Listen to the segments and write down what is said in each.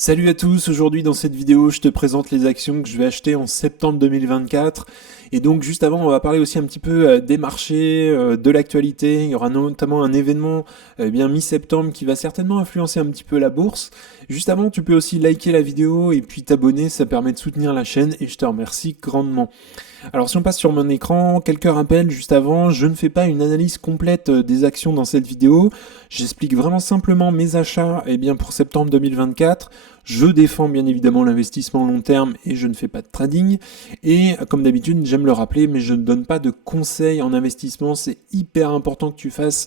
Salut à tous, aujourd'hui dans cette vidéo je te présente les actions que je vais acheter en septembre 2024 et donc juste avant on va parler aussi un petit peu des marchés, de l'actualité. Il y aura notamment un événement bien mi-septembre qui va certainement influencer un petit peu la bourse. Juste avant tu peux aussi liker la vidéo et puis t'abonner, ça permet de soutenir la chaîne et je te remercie grandement. Alors si on passe sur mon écran, quelques rappels juste avant, je ne fais pas une analyse complète des actions dans cette vidéo, j'explique vraiment simplement mes achats pour septembre 2024, je défends bien évidemment l'investissement long terme et je ne fais pas de trading, et comme d'habitude j'aime le rappeler, mais je ne donne pas de conseils en investissement, c'est hyper important que tu fasses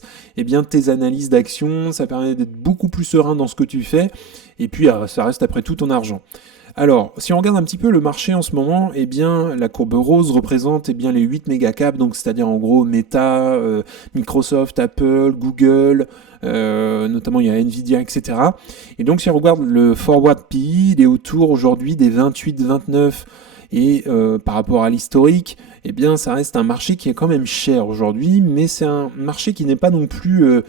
tes analyses d'actions, ça permet d'être beaucoup plus serein dans ce que tu fais, et puis ça reste après tout ton argent. Alors, si on regarde un petit peu le marché en ce moment, la courbe rose représente les 8 méga caps, donc c'est-à-dire en gros Meta, Microsoft, Apple, Google, notamment il y a Nvidia, etc. Et donc si on regarde le forward PE, il est autour aujourd'hui des 28-29 et par rapport à l'historique, ça reste un marché qui est quand même cher aujourd'hui, mais c'est un marché qui n'est pas non plus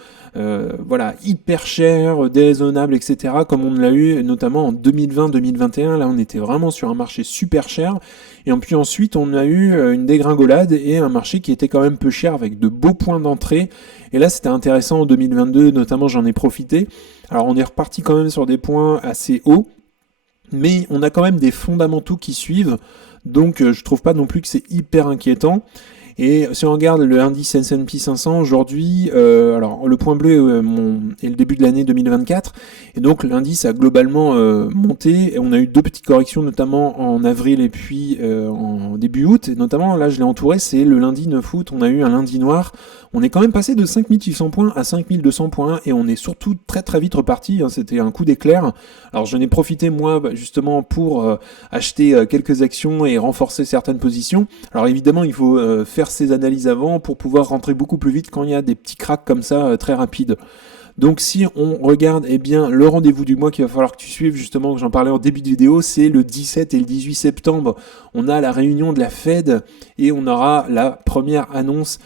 hyper cher, déraisonnable, etc. comme on l'a eu notamment en 2020-2021. Là, on était vraiment sur un marché super cher. Et puis ensuite, on a eu une dégringolade et un marché qui était quand même peu cher avec de beaux points d'entrée. Et là, c'était intéressant en 2022, notamment j'en ai profité. Alors, on est reparti quand même sur des points assez hauts, mais on a quand même des fondamentaux qui suivent, donc je trouve pas non plus que c'est hyper inquiétant. Et si on regarde le indice S&P 500 aujourd'hui, alors le point bleu est le début de l'année 2024, et donc l'indice a globalement monté, et on a eu deux petites corrections, notamment en avril et puis en début août, et notamment là je l'ai entouré, c'est le lundi 9 août, on a eu un lundi noir, on est quand même passé de 5600 points à 5200 points, et on est surtout très très vite reparti, hein, c'était un coup d'éclair. Alors j'en ai profité moi justement pour acheter quelques actions et renforcer certaines positions. Alors évidemment il faut faire ces analyses avant pour pouvoir rentrer beaucoup plus vite quand il y a des petits cracks comme ça très rapides. Donc si on regarde le rendez-vous du mois qu'il va falloir que tu suives, justement que j'en parlais en début de vidéo, c'est le 17 et le 18 septembre. On a la réunion de la Fed et on aura la première annonce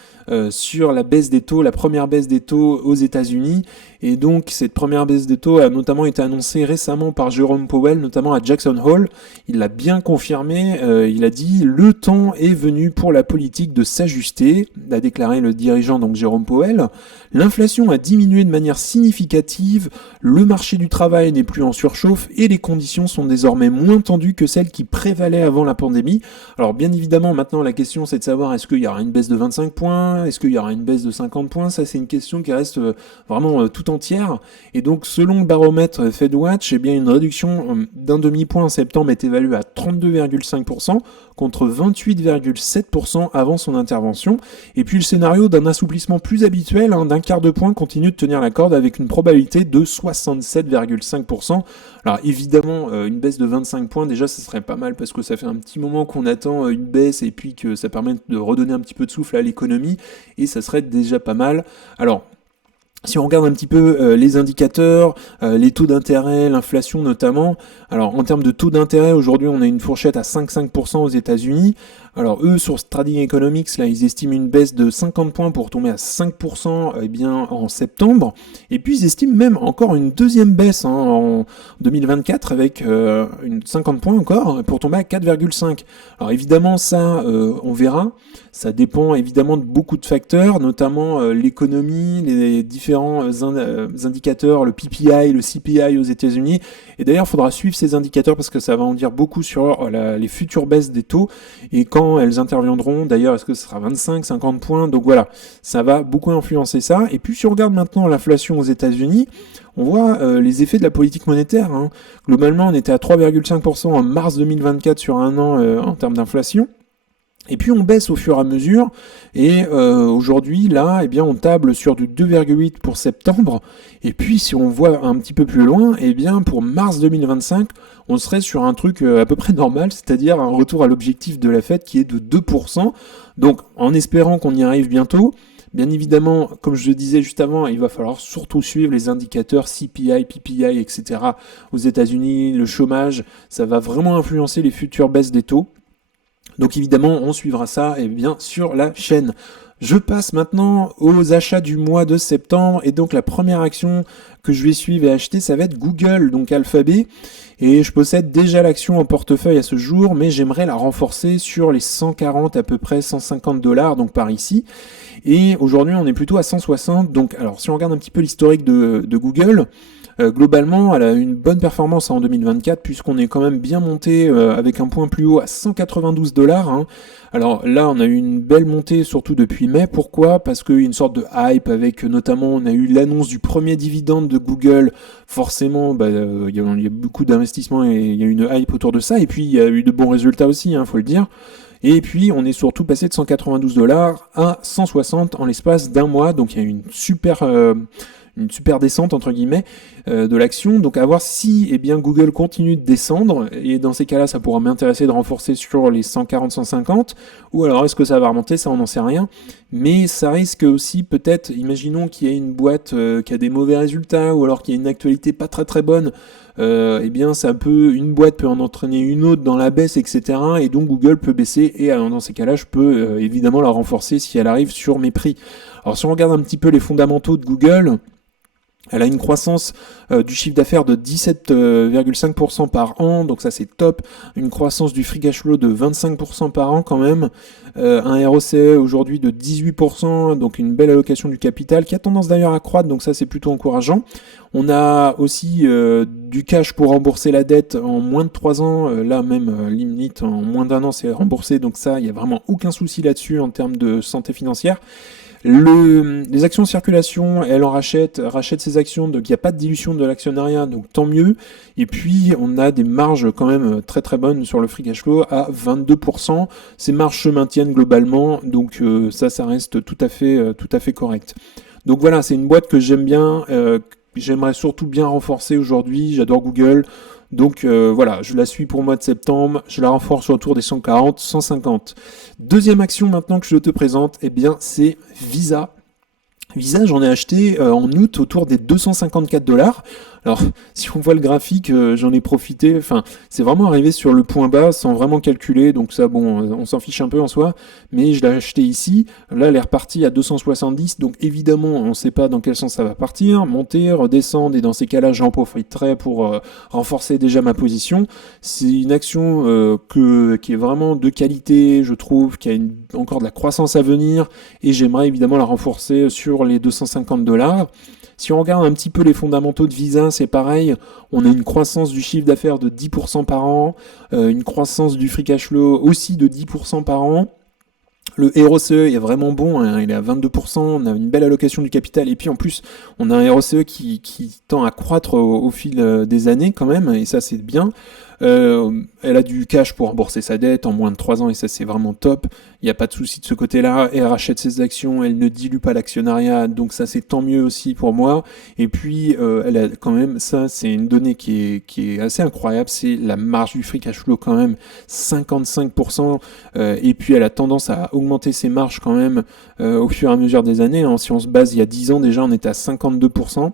sur la baisse des taux, la première baisse des taux aux États-Unis. Et donc cette première baisse des taux a notamment été annoncée récemment par Jerome Powell, notamment à Jackson Hole. Il l'a bien confirmé, il a dit le temps est venu pour la politique de s'ajuster, a déclaré le dirigeant donc Jerome Powell. L'inflation a diminué de manière significative, le marché du travail n'est plus en surchauffe et les conditions sont désormais moins tendues que celles qui prévalaient avant la pandémie. Alors bien évidemment maintenant la question c'est de savoir est-ce qu'il y aura une baisse de 25 points, est-ce qu'il y aura une baisse de 50 points, ça c'est une question qui reste vraiment tout entière. Et donc selon le baromètre FedWatch, une réduction d'un demi-point en septembre est évaluée à 32,5% contre 28,7% avant son intervention. Et puis le scénario d'un assouplissement plus habituel, d'un quart de point, continue de tenir la corde avec une probabilité de 67,5%. Alors évidemment, une baisse de 25 points, déjà ça serait pas mal parce que ça fait un petit moment qu'on attend une baisse et puis que ça permet de redonner un petit peu de souffle à l'économie et ça serait déjà pas mal. Alors, si on regarde un petit peu les indicateurs, les taux d'intérêt, l'inflation notamment, alors en termes de taux d'intérêt, aujourd'hui on a une fourchette à 5,5% aux États-Unis. Alors eux, sur Trading Economics, là, ils estiment une baisse de 50 points pour tomber à 5% en septembre. Et puis ils estiment même encore une deuxième baisse en 2024 avec une 50 points encore pour tomber à 4,5. Alors évidemment ça, on verra. Ça dépend évidemment de beaucoup de facteurs, notamment l'économie, les différents indicateurs, le PPI, le CPI aux États-Unis. Et d'ailleurs, il faudra suivre ces indicateurs parce que ça va en dire beaucoup sur les futures baisses des taux et quand elles interviendront. D'ailleurs, est-ce que ce sera 25, 50 points? Donc voilà, ça va beaucoup influencer ça. Et puis si on regarde maintenant l'inflation aux États-Unis, on voit les effets de la politique monétaire. Globalement, on était à 3,5% en mars 2024 sur un an en termes d'inflation. Et puis on baisse au fur et à mesure, et aujourd'hui là, on table sur du 2,8 pour septembre, et puis si on voit un petit peu plus loin, pour mars 2025, on serait sur un truc à peu près normal, c'est-à-dire un retour à l'objectif de la Fed qui est de 2%, donc en espérant qu'on y arrive bientôt. Bien évidemment, comme je le disais juste avant, il va falloir surtout suivre les indicateurs CPI, PPI, etc. aux États-Unis, le chômage, ça va vraiment influencer les futures baisses des taux. Donc évidemment, on suivra ça bien sur la chaîne. Je passe maintenant aux achats du mois de septembre et donc la première action que je vais suivre et acheter, ça va être Google, donc Alphabet. Et je possède déjà l'action en portefeuille à ce jour, mais j'aimerais la renforcer sur les 140 à peu près 150 dollars, donc par ici. Et aujourd'hui, on est plutôt à 160. Donc, alors si on regarde un petit peu l'historique de Google, globalement, elle a une bonne performance en 2024 puisqu'on est quand même bien monté avec un point plus haut à 192 dollars. Hein. Alors là, on a eu une belle montée surtout depuis mai. Pourquoi ? Parce qu'il y a une sorte de hype avec notamment, on a eu l'annonce du premier dividende de Google. Forcément, il y a beaucoup d'investissements et il y a une hype autour de ça. Et puis, il y a eu de bons résultats aussi, faut le dire. Et puis, on est surtout passé de 192 dollars à 160 en l'espace d'un mois. Donc, il y a eu une super descente entre guillemets de l'action. Donc à voir si Google continue de descendre, et dans ces cas-là ça pourra m'intéresser de renforcer sur les 140-150, ou alors est-ce que ça va remonter, ça on n'en sait rien, mais ça risque aussi peut-être, imaginons qu'il y ait une boîte qui a des mauvais résultats, ou alors qu'il y a une actualité pas très très bonne, une boîte peut en entraîner une autre dans la baisse, etc. Et donc Google peut baisser, et dans ces cas-là je peux évidemment la renforcer si elle arrive sur mes prix. Alors si on regarde un petit peu les fondamentaux de Google, elle a une croissance du chiffre d'affaires de 17,5% par an, donc ça c'est top. Une croissance du free cash flow de 25% par an quand même. Un ROCE aujourd'hui de 18%, donc une belle allocation du capital qui a tendance d'ailleurs à croître, donc ça c'est plutôt encourageant. On a aussi du cash pour rembourser la dette en moins de 3 ans, là même limite en moins d'un an c'est remboursé, donc ça il n'y a vraiment aucun souci là-dessus en termes de santé financière. Les actions en circulation, elle en rachète ses actions, donc il n'y a pas de dilution de l'actionnariat, donc tant mieux. Et puis on a des marges quand même très très bonnes sur le free cash flow à 22%. Ces marges se maintiennent globalement, donc ça reste tout à fait correct. Donc voilà, c'est une boîte que j'aime bien, que j'aimerais surtout bien renforcer aujourd'hui. J'adore Google. Donc voilà, je la suis pour le mois de septembre, je la renforce autour des 140, 150. Deuxième action maintenant que je te présente, c'est Visa. Visa, j'en ai acheté en août autour des 254 dollars. Alors, si on voit le graphique, j'en ai profité. Enfin, c'est vraiment arrivé sur le point bas sans vraiment calculer. Donc ça, on s'en fiche un peu en soi. Mais je l'ai acheté ici. Là, elle est repartie à 270. Donc évidemment, on ne sait pas dans quel sens ça va partir. Monter, redescendre. Et dans ces cas-là, j'en profiterai pour renforcer déjà ma position. C'est une action qui est vraiment de qualité, je trouve, qui a encore de la croissance à venir. Et j'aimerais évidemment la renforcer sur les 250 dollars. Si on regarde un petit peu les fondamentaux de Visa, c'est pareil, on a une croissance du chiffre d'affaires de 10% par an, une croissance du free cash flow aussi de 10% par an. Le ROCE est vraiment bon, il est à 22%, on a une belle allocation du capital, et puis en plus on a un ROCE qui tend à croître au fil des années quand même, et ça c'est bien. Elle a du cash pour rembourser sa dette en moins de 3 ans, et ça c'est vraiment top. Il n'y a pas de souci de ce côté-là. Elle rachète ses actions, elle ne dilue pas l'actionnariat, donc ça c'est tant mieux aussi pour moi. Et puis elle a quand même, ça c'est une donnée qui est assez incroyable, c'est la marge du free cash flow quand même, 55%. Et puis elle a tendance à augmenter ses marges quand même au fur et à mesure des années. Si on se base il y a 10 ans déjà, on était à 52%.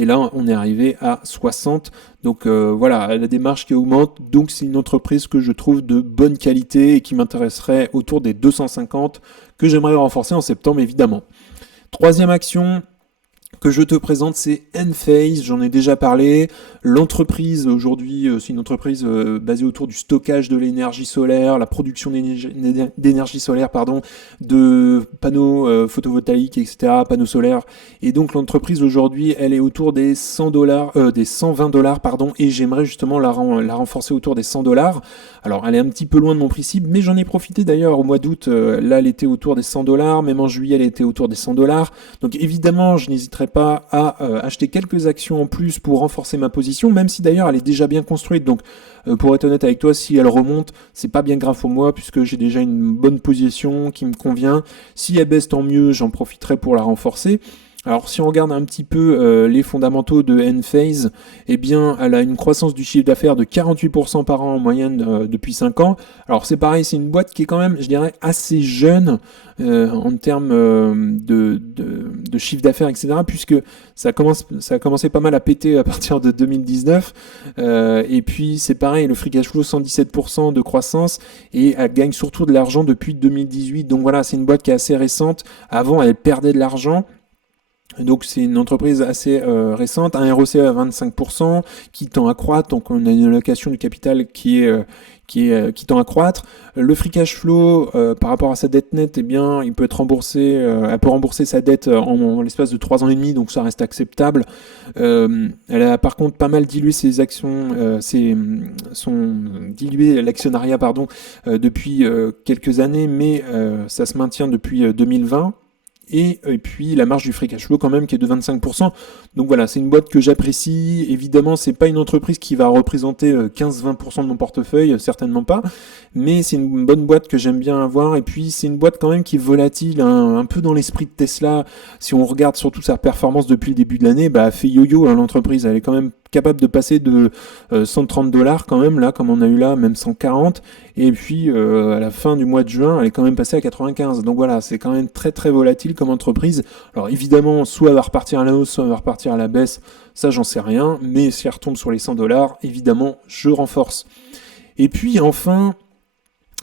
Et là, on est arrivé à 60. Donc voilà, elle a des marges qui augmentent. Donc c'est une entreprise que je trouve de bonne qualité et qui m'intéresserait autour des 250, que j'aimerais renforcer en septembre évidemment. Troisième action que je te présente, c'est Enphase, j'en ai déjà parlé. L'entreprise aujourd'hui, c'est une entreprise basée autour du stockage de l'énergie solaire, la production d'énergie solaire, de panneaux photovoltaïques, etc., panneaux solaires. Et donc l'entreprise aujourd'hui, elle est autour des 100 dollars, des 120 dollars, et j'aimerais justement la renforcer autour des 100 dollars. Alors elle est un petit peu loin de mon prix cible, mais j'en ai profité d'ailleurs au mois d'août. Là, elle était autour des 100 dollars, même en juillet, elle était autour des 100 dollars. Donc évidemment, je n'hésiterai pas à acheter quelques actions en plus pour renforcer ma position, même si d'ailleurs elle est déjà bien construite. Donc pour être honnête avec toi, si elle remonte, c'est pas bien grave pour moi puisque j'ai déjà une bonne position qui me convient. Si elle baisse, tant mieux, j'en profiterai pour la renforcer. Alors si on regarde un petit peu les fondamentaux de Enphase, eh bien elle a une croissance du chiffre d'affaires de 48% par an en moyenne depuis 5 ans. Alors c'est pareil, c'est une boîte qui est quand même, je dirais, assez jeune en termes de chiffre d'affaires, etc. Puisque ça a commencé pas mal à péter à partir de 2019. Et puis c'est pareil, le free cash flow 117% de croissance et elle gagne surtout de l'argent depuis 2018. Donc voilà, c'est une boîte qui est assez récente. Avant, elle perdait de l'argent. Donc c'est une entreprise assez récente, un ROCE à 25% qui tend à croître, donc on a une allocation du capital qui tend à croître. Le free cash flow par rapport à sa dette nette, eh bien, il peut être remboursé, elle peut rembourser sa dette en l'espace de 3 ans et demi, donc ça reste acceptable. Elle a par contre pas mal dilué ses actions, son dilué l'actionnariat depuis quelques années, mais ça se maintient depuis 2020. Et puis la marge du free cash flow quand même qui est de 25%. Donc voilà, c'est une boîte que j'apprécie. Évidemment, c'est pas une entreprise qui va représenter 15-20% de mon portefeuille, certainement pas. Mais c'est une bonne boîte que j'aime bien avoir. Et puis c'est une boîte quand même qui est volatile, un peu dans l'esprit de Tesla. Si on regarde surtout sa performance depuis le début de l'année, bah, elle fait yo-yo l'entreprise. Elle est quand même capable de passer de 130 dollars quand même, là, comme on a eu là, même 140. Et puis à la fin du mois de juin, elle est quand même passée à 95. Donc voilà, c'est quand même très très volatile comme entreprise. Alors évidemment, soit elle va repartir à la hausse, soit elle va repartir à la baisse. Ça, j'en sais rien. Mais si elle retombe sur les 100 dollars, évidemment, je renforce. Et puis enfin,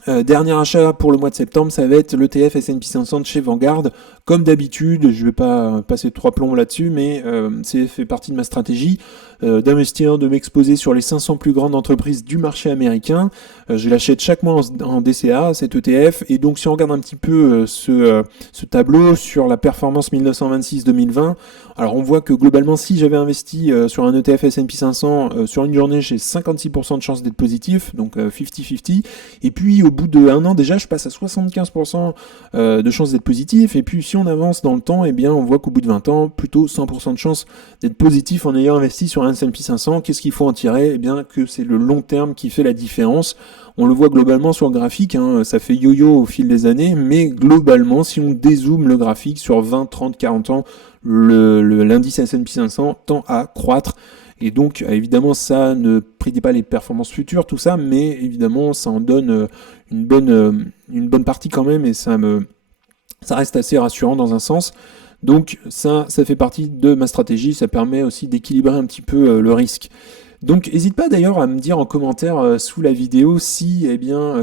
dernier achat pour le mois de septembre, ça va être l'ETF S&P 500 de chez Vanguard. Comme d'habitude, je vais pas passer 3 plombs là-dessus, mais c'est fait partie de ma stratégie d'investir, de m'exposer sur les 500 plus grandes entreprises du marché américain. Je l'achète chaque mois en DCA, cet ETF, et donc si on regarde un petit peu ce tableau sur la performance 1926-2020, alors on voit que globalement, si j'avais investi sur un ETF S&P 500 sur une journée, j'ai 56% de chance d'être positif, donc 50-50, et puis au bout d'un an déjà, je passe à 75% de chance d'être positif, et puis si on avance dans le temps, eh bien on voit qu'au bout de 20 ans, plutôt 100% de chance d'être positif en ayant investi sur un S&P 500. Qu'est-ce qu'il faut en tirer? Eh bien que c'est le long terme qui fait la différence. On le voit globalement sur le graphique, hein, ça fait yo-yo au fil des années, mais globalement, si on dézoome le graphique sur 20, 30, 40 ans, l'indice S&P 500 tend à croître. Et donc, évidemment, ça ne prédit pas les performances futures, tout ça, mais évidemment, ça en donne une bonne partie quand même, et ça reste assez rassurant dans un sens. Donc ça fait partie de ma stratégie, ça permet aussi d'équilibrer un petit peu le risque. Donc n'hésite pas d'ailleurs à me dire en commentaire sous la vidéo si,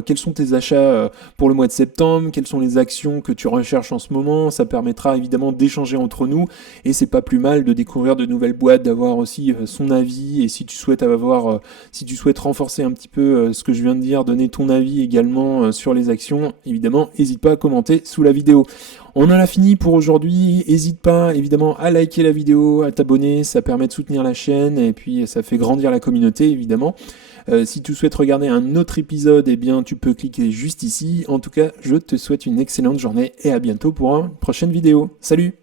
quels sont tes achats pour le mois de septembre, quelles sont les actions que tu recherches en ce moment. Ça permettra évidemment d'échanger entre nous et c'est pas plus mal de découvrir de nouvelles boîtes, d'avoir aussi son avis. Et si tu souhaites si tu souhaites renforcer un petit peu ce que je viens de dire, donner ton avis également sur les actions, évidemment, n'hésite pas à commenter sous la vidéo. On en a fini pour aujourd'hui. N'hésite pas évidemment à liker la vidéo, à t'abonner, ça permet de soutenir la chaîne et puis ça fait grandir la communauté évidemment. Si tu souhaites regarder un autre épisode, tu peux cliquer juste ici. En tout cas, je te souhaite une excellente journée et à bientôt pour une prochaine vidéo. Salut!